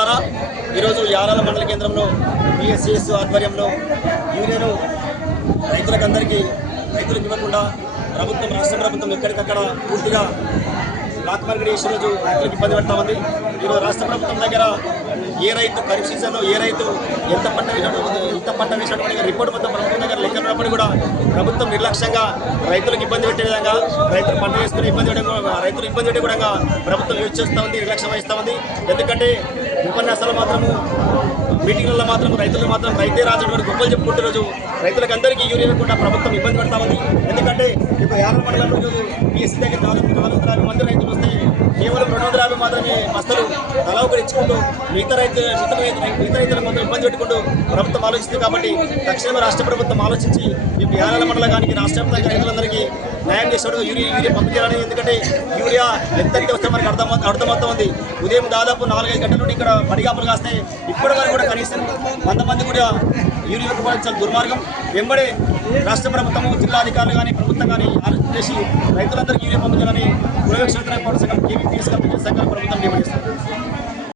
మిత్రులారా, ఈరోజు యారాల మండల కేంద్రంలో PSCS ఆధ్వర్యంలో యూరియాను రైతులకు ఇవ్వకుండా రాష్ట్ర ప్రభుత్వం ఎక్కడికక్కడ పూర్తిగా బ్లాక్ మార్కెట్ చేసే రోజు రైతులకు ఇబ్బంది పెడతా ఉంది. ఈరోజు రాష్ట్ర ప్రభుత్వం దగ్గర ఏ రైతు ఖరీఫ్ సీజన్లో ఏ రైతు ఎంత పంట వేసినటువంటి రిపోర్ట్ మొత్తం ప్రభుత్వం దగ్గర లెక్క ఉన్నప్పుడు కూడా ప్రభుత్వం నిర్లక్ష్యంగా రైతులకు ఇబ్బంది పెట్టే విధంగా రైతులు పంట వేసుకుని రైతులు ఇబ్బంది పెట్టే కూడా ప్రభుత్వం యూజ్ చేస్తూ ఉంది, నిర్లక్ష్యం వహిస్తూ ఉంది. ఎందుకంటే ఉపన్యాసాలు మాత్రము మీటింగ్లలో మాత్రం రైతులు మాత్రం రైతే రాజు గొప్పలు చెప్పుకుంటే రోజు రైతులకు అందరికీ యూరియా ఇవ్వకుండా ప్రభుత్వం ఇబ్బంది పెడతా ఉంది. ఎందుకంటే ఇప్పుడు యారాల మండలంలో PSC దగ్గర దాదాపు 450 మంది రైతులు వస్తే కేవలం 250 మాత్రమే బస్తలు తలా ఒకటి ఇచ్చుకుంటూ మిగతా రైతులు మొత్తం ఇబ్బంది పెట్టుకుంటూ ప్రభుత్వం ఆలోచిస్తుంది. కాబట్టి తక్షణమే రాష్ట్ర ప్రభుత్వం ఆలోచించి ఇప్పుడు యారాల మండలానికి రాష్ట్ర వ్యాప్తంగా రైతులందరికీ న్యాయం చేసేవాడు యూరియా పంపించాలని. ఎందుకంటే యూరియా ఎంత వస్తే మనకు అర్థమవుతుంది. ఉదయం దాదాపు 4-5 గంటల నుండి ఇక్కడ పడిగాపులు కాస్తే ఇప్పటి వరకు కూడా కనీసం 100 మంది కూడా యూరియా పంపించాలి. దుర్మార్గం. వెంబడే రాష్ట్ర ప్రభుత్వము, జిల్లాధికారులు కానీ ప్రభుత్వం కానీ ఆలోచన చేసి రైతులందరికీ యూరియా పంపించాలని కులవేక్షణ సంఘం KVPS సంఘాల ప్రభుత్వం డిమాండ్ చేస్తారు.